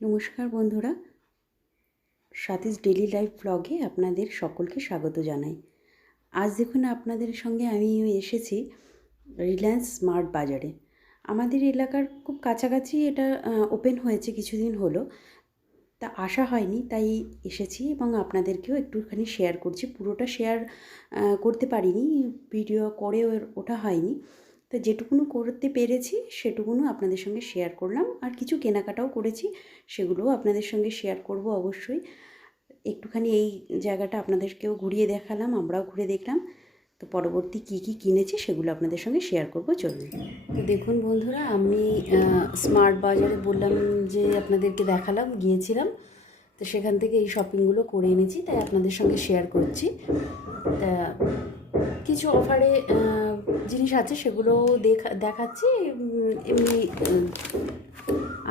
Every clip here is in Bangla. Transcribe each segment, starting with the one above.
নমস্কার বন্ধুরা, সাথীস ডেলি লাইফ ব্লগে আপনাদের সকলকে স্বাগত জানাই। আজ দেখুন আপনাদের সঙ্গে আমি এসেছি রিলায়েন্স স্মার্ট বাজারে। আমাদের এলাকার খুব কাছাকাছি এটা ওপেন হয়েছে কিছুদিন হলো, তা আসা হয়নি তাই এসেছি এবং আপনাদেরকেও একটুখানি শেয়ার করছি। পুরোটা শেয়ার করতে পারিনি, ভিডিও করে ওঠা হয়নি, তো যেটুকুনো করতে পেরেছি সেটুকুনো আপনাদের সঙ্গে শেয়ার করলাম। আর কিছু কেনাকাটাও করেছি, সেগুলোও আপনাদের সঙ্গে শেয়ার করব অবশ্যই। একটুখানি এই জায়গাটা আপনাদেরকেও ঘুরিয়ে দেখালাম, আমরাও ঘুরে দেখলাম। তো পরবর্তী কি কি কিনেছি সেগুলো আপনাদের সঙ্গে শেয়ার করব, চলুন। তো দেখুন বন্ধুরা, আমি স্মার্ট বাজারে বললাম যে আপনাদেরকে দেখালাম, গিয়েছিলাম, তো সেখান থেকে এই শপিংগুলো করে এনেছি, তাই আপনাদের সঙ্গে শেয়ার করছি। তা কিছু অফারে জিনিস আছে সেগুলো দেখাচ্ছি এমনি।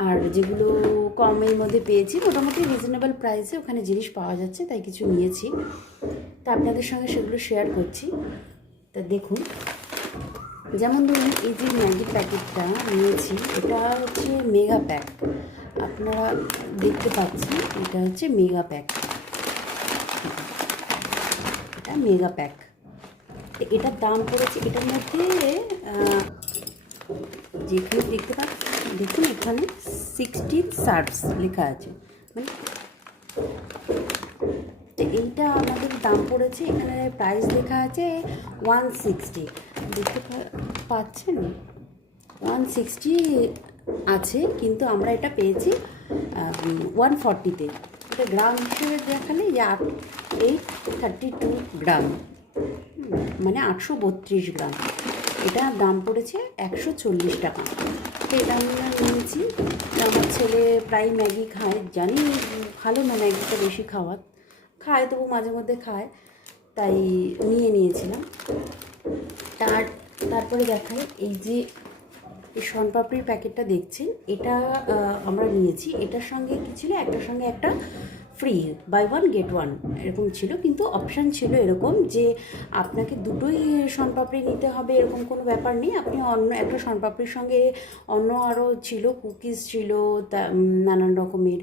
আর যেগুলো কমের মধ্যে পেয়েছি, মোটামুটি রিজনেবল প্রাইসে ওখানে জিনিস পাওয়া যাচ্ছে, তাই কিছু নিয়েছি, তা আপনাদের সঙ্গে সেগুলো শেয়ার করছি। তা দেখুন, যেমন ধরুন এই যে ম্যাগি প্যাকেটটা নিয়েছি, এটা হচ্ছে মেগা প্যাক। আপনারা দেখতে পাচ্ছেন এটা হচ্ছে মেগা প্যাক, এটা মেগা প্যাক। এটার দাম পড়েছে, এটার মধ্যে যেখানে দেখতে পাচ্ছেন, দেখুন এখানে 16 সার্ভস লেখা আছে, মানে তো এইটা আমাদের দাম পড়েছে, এখানে প্রাইস লেখা আছে 160। দেখতে পাচ্ছেন 160 আছে, কিন্তু আমরা এটা পেয়েছি 140-তে। এটা গ্রাম হিসেবে দেখালে 832 গ্রাম, মানে 832 গ্রাম। এটা দাম পড়েছে 140 টাকা। তো এটা আমরা নিয়েছি। আমার ছেলে প্রায় ম্যাগি খায়, জানি ভালো না ম্যাগিটা বেশি খায়, তবু মাঝে মধ্যে খায়, তাই নিয়েছিলাম। তারপরে দেখায় এই যে এই শনপাপড়ির প্যাকেটটা দেখছেন, এটা আমরা নিয়েছি। এটার সঙ্গে কী ছিল, একটার সঙ্গে একটা free, buy one get one এরকম ছিল, কিন্তু অপশান ছিল এরকম যে আপনাকে দুটোই শনপাপড়ি নিতে হবে এরকম কোনো ব্যাপার নেই। আপনি অন্য একটা শনপাপড়ির সঙ্গে অন্য আরও ছিল, কুকিজ ছিল, তা নানান রকমের,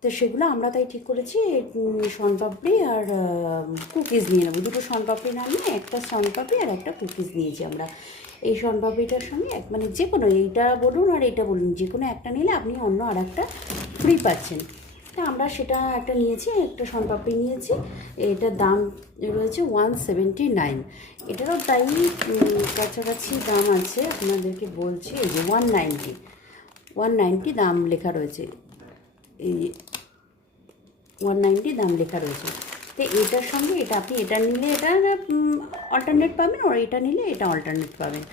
তো সেগুলো আমরা তাই ঠিক করেছি শনপাপড়ি আর কুকিজ নিয়ে নেবো। দুটো শনপাপড়ি না নিয়ে একটা শনপাপড়ি আর একটা কুকিজ নিয়েছি আমরা। এই শনপাপড়িটার সঙ্গে মানে যে কোনো, এইটা বলুন আর এইটা বলুন, যে কোনো একটা নিলে আপনি অন্য আর একটা ফ্রি পাচ্ছেন। তা আমরা সেটা একটা নিয়েছি, একটা শনপাপড়ি নিয়েছি। এটার দাম রয়েছে 179। এটারও তাই কাছাকাছি দাম আছে, আপনাদেরকে বলছি। এই যে 190 দাম লেখা রয়েছে, এই 190 দাম লেখা রয়েছে। তো এটার সঙ্গে এটা আপনি এটা নিলে এটা অল্টারনেট পাবেন, আর এটা নিলে এটা অল্টারনেট পাবেন।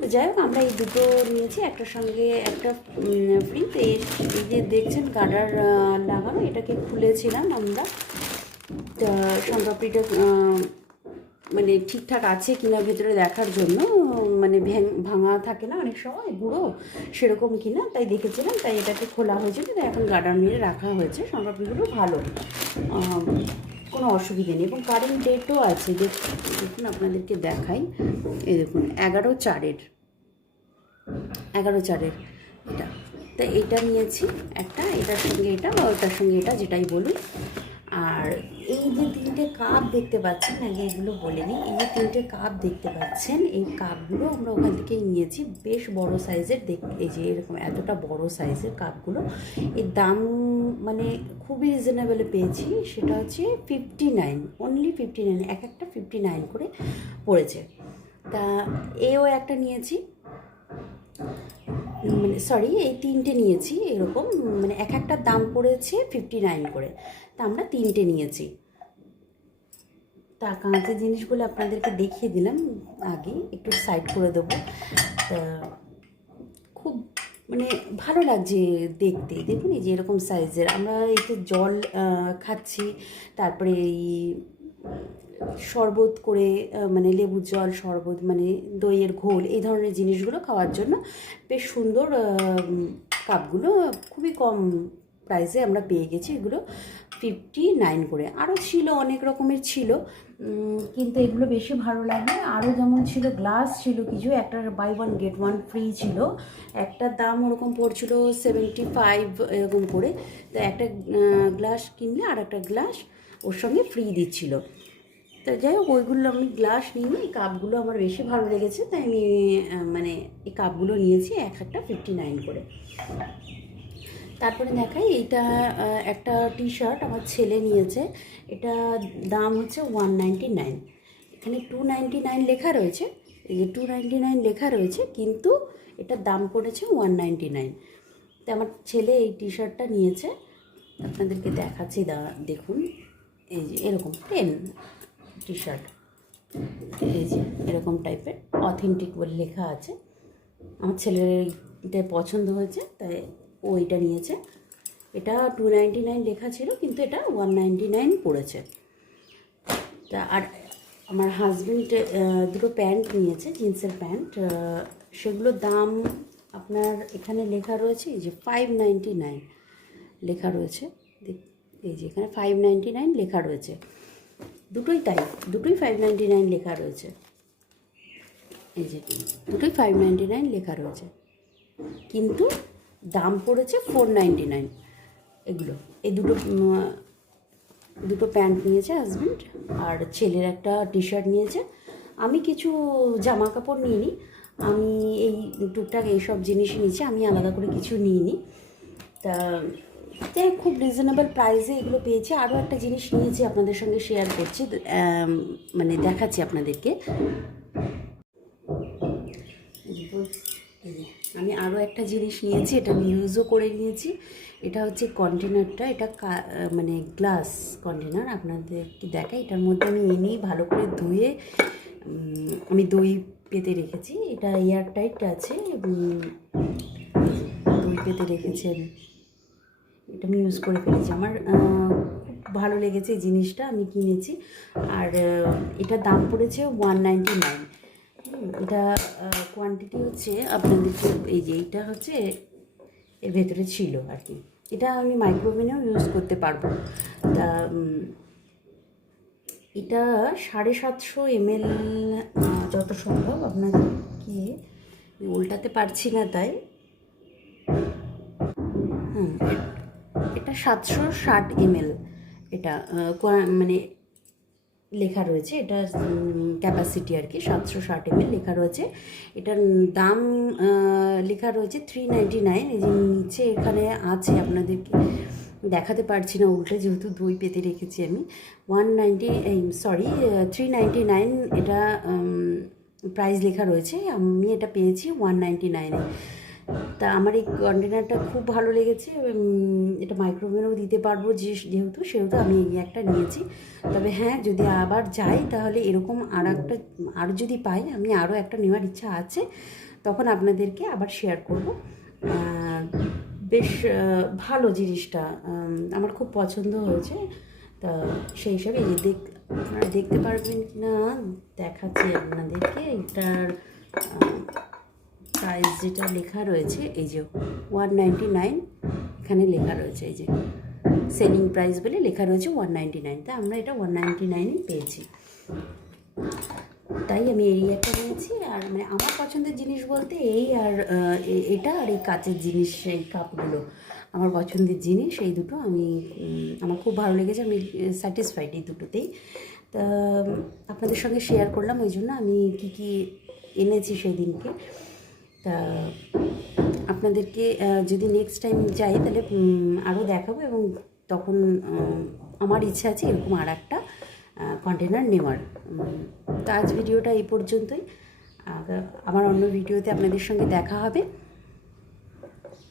তো যাই হোক, আমরা এই দুটো নিয়েছি, একটার সঙ্গে একটা ফ্রি। তো এই যে দেখছেন গার্ডার লাগানো, এটাকে খুলেছিলাম আমরা, শনপাপড়িটা মানে ঠিকঠাক আছে কিনা ভেতরে দেখার জন্য, মানে ভাঙা থাকে না অনেক সময় গুঁড়ো, সেরকম কিনা তাই দেখেছিলাম, তাই এটাকে খোলা হয়েছিল, তাই এখন গার্ডার মেরে রাখা হয়েছে। শনপাপড়িগুলো ভালো, কোনো অসুবিধে নেই, এবং কারেন্ট ডেটও আছে। দেখুন আপনাদেরকে দেখাই, এই দেখুন 11/4-এর এটা। তো এটা নিয়েছি একটা, এটার সঙ্গে এটা বা ওটার সঙ্গে এটা, যেটাই বলুন। আর এই যে 3টে কাপ দেখতে পাচ্ছেন, আগে এগুলো বলিনি, এই যে 3টে কাপ দেখতে পাচ্ছেন, এই কাপগুলো আমরা ওখান থেকেই নিয়েছি। বেশ বড় সাইজের, এই যে এরকম এতটা বড় সাইজের কাপগুলো, এর দাম মানে খুবই রিজনেবলে পেয়েছি। সেটা হচ্ছে 59, অনলি 59, এক একটা 59 করে পড়েছে। তা এও একটা নিয়েছি, মানে সরি, এই 3টে নিয়েছি এরকম, মানে এক একটার দাম পড়েছে 59 করে, তা আমরা 3টে নিয়েছি। তা কাঁচের জিনিসগুলো আপনাদেরকে দেখিয়ে দিলাম, আগে একটু সাইড করে দেবো। তা খুব মানে ভালো লাগছে দেখতে। দেখুন এই যে এরকম সাইজের, আমরা এতে জল খাচ্ছি, তারপরে এই শরবত করে, মানে লেবুর জল, শরবত মানে দইয়ের ঘোল, এই ধরনের জিনিসগুলো খাওয়ার জন্য বেশ সুন্দর কাপগুলো, খুবই কম প্রাইসে আমরা পেয়ে গেছি। এগুলো 59 করে, আরও ছিল, অনেক রকমের ছিল, কিন্তু এগুলো বেশি ভালো লাগে। আরও যেমন ছিল গ্লাস ছিল কিছু, একটা buy one get one free ছিল, একটার দাম ওরকম পড়ছিল 75 এরকম করে। তো একটা গ্লাস কিনলে আর একটা গ্লাস ওর সঙ্গে ফ্রি দিচ্ছিল। তো যাই হোক, ওইগুলো আমি গ্লাস নিয়ে এই কাপগুলো আমার বেশি ভালো লেগেছে, তাই আমি মানে এই কাপগুলো নিয়েছি এক একটা 59 করে। তারপরে দেখাই এইটা একটা টি শার্ট আমার ছেলে নিয়েছে। এটা দাম হচ্ছে 199। এখানে 299 লেখা রয়েছে, এই যে 299 লেখা রয়েছে, কিন্তু এটার দাম পড়েছে 199। তো আমার ছেলে এই টি শার্টটা নিয়েছে, আপনাদেরকে দেখাচ্ছি, দেখুন। এই যে এরকম প্লেন টি শার্ট, এই যে এরকম টাইপের অথেন্টিক বলে লেখা আছে। আমার ছেলের এটা পছন্দ হয়েছে, তাই ও এটা নিয়েছে। এটা 299 লেখা ছিল, কিন্তু এটা 199 পড়েছে। তা আর আমার হাজব্যান্ড দুটো প্যান্ট নিয়েছে, জিন্সের প্যান্ট। সেগুলোর দাম আপনার এখানে লেখা রয়েছে, এই যে 599 লেখা রয়েছে। এই যে এখানে 599 লেখা রয়েছে, দুটোই তাই, দুটোই 599 লেখা রয়েছে। এই যে দুটোই 599 লেখা রয়েছে, কিন্তু দাম পড়েছে 499। এগুলো এই দুটো প্যান্ট নিয়েছে হাজব্যান্ড, আর ছেলের একটা টি শার্ট নিয়েছে। আমি কিছু জামা কাপড় নিইনি, আমি এই টুকটাক এইসব জিনিসই নিয়েছি, আমি আলাদা করে কিছু নিইনি। তা যাই খুব রিজনেবল প্রাইসে এগুলো পেয়েছি। আরও একটা জিনিস নিয়েছি, আপনাদের সঙ্গে শেয়ার করছি, মানে দেখাচ্ছি আপনাদেরকে। আমি আরও একটা জিনিস নিয়েছি, এটা আমি ইউজও করে নিয়েছি। এটা হচ্ছে কন্টেনারটা, এটা মানে গ্লাস কন্টেনার। আপনাদেরকে দেখাই, এটার মধ্যে আমি এনেই ভালো করে ধুয়ে আমি দই পেতে রেখেছি। এটা এয়ার টাইট আছে, দই পেতে রেখেছি আমি। এটা আমি ইউজ করে ফেলেছি, আমার খুব ভালো লেগেছে এই জিনিসটা, আমি কিনেছি। আর এটার দাম পড়েছে 199। এটা কোয়ান্টিটি হচ্ছে আপনাদেরকে, এই যে এইটা হচ্ছে এর ভেতরে ছিল আর কি। এটা আমি মাইক্রোওভেনেও ইউজ করতে পারবো। তা এটা 750 ml যত সম্ভব। আপনাদেরকে উল্টাতে পারছি না তাই। এটা 760 ml, এটা মানে লেখা রয়েছে, এটা ক্যাপাসিটি আর কি 760 ml লেখা রয়েছে। এটার দাম লেখা রয়েছে 399। এই যে নিচে এখানে আছে, আপনাদেরকে দেখাতে পারছি না উল্টে, যেহেতু দই পেতে রেখেছি আমি। 399 এটা প্রাইস লেখা রয়েছে, আমি এটা পেয়েছি 199-এ। তা আমার এই কন্টেনারটা খুব ভালো লেগেছে। এটা মাইক্রোওভেনেও দিতে পারবো, সেহেতু আমি এই একটা নিয়েছি। তবে হ্যাঁ, যদি আবার যাই তাহলে এরকম আরও যদি পাই, আমি আরও একটা নেওয়ার ইচ্ছা আছে, তখন আপনাদেরকে আবার শেয়ার করব। বেশ ভালো জিনিসটা, আমার খুব পছন্দ হয়েছে। তা সেই হিসাবে এই যে আপনারা দেখতে পারবেন কি না দেখাচ্ছি আপনাদেরকে। এটার প্রাইস যেটা লেখা রয়েছে, এই যে 199 এখানে লেখা রয়েছে, এই যে সেলিং প্রাইস বলে লেখা রয়েছে 199। তা আমরা এটা 199-ই পেয়েছি, তাই আমি এই একটা নিয়েছি। আর মানে আমার পছন্দের জিনিস বলতে এই, আর এটা আর এই কাচের জিনিস, এই কাপগুলো আমার পছন্দের জিনিস। এই দুটো আমার খুব ভালো লেগেছে, আমি স্যাটিসফাইড এই দুটোতেই। তা আপনাদের সঙ্গে শেয়ার করলাম, ওই জন্য আমি কী এনেছি সেই দিনকে। তা আপনাদেরকে যদি নেক্সট টাইম যাই তাহলে আরও দেখাবো, এবং তখন আমার ইচ্ছা আছে এরকম আর একটা কন্টেনার নেওয়ার। তো আজ ভিডিওটা এই পর্যন্তই, আমার অন্য ভিডিওতে আপনাদের সঙ্গে দেখা হবে।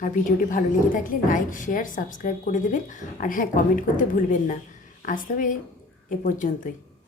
আর ভিডিওটি ভালো লেগে থাকলে লাইক, শেয়ার, সাবস্ক্রাইব করে দেবেন। আর হ্যাঁ, কমেন্ট করতে ভুলবেন না। আজ তবে এ পর্যন্তই।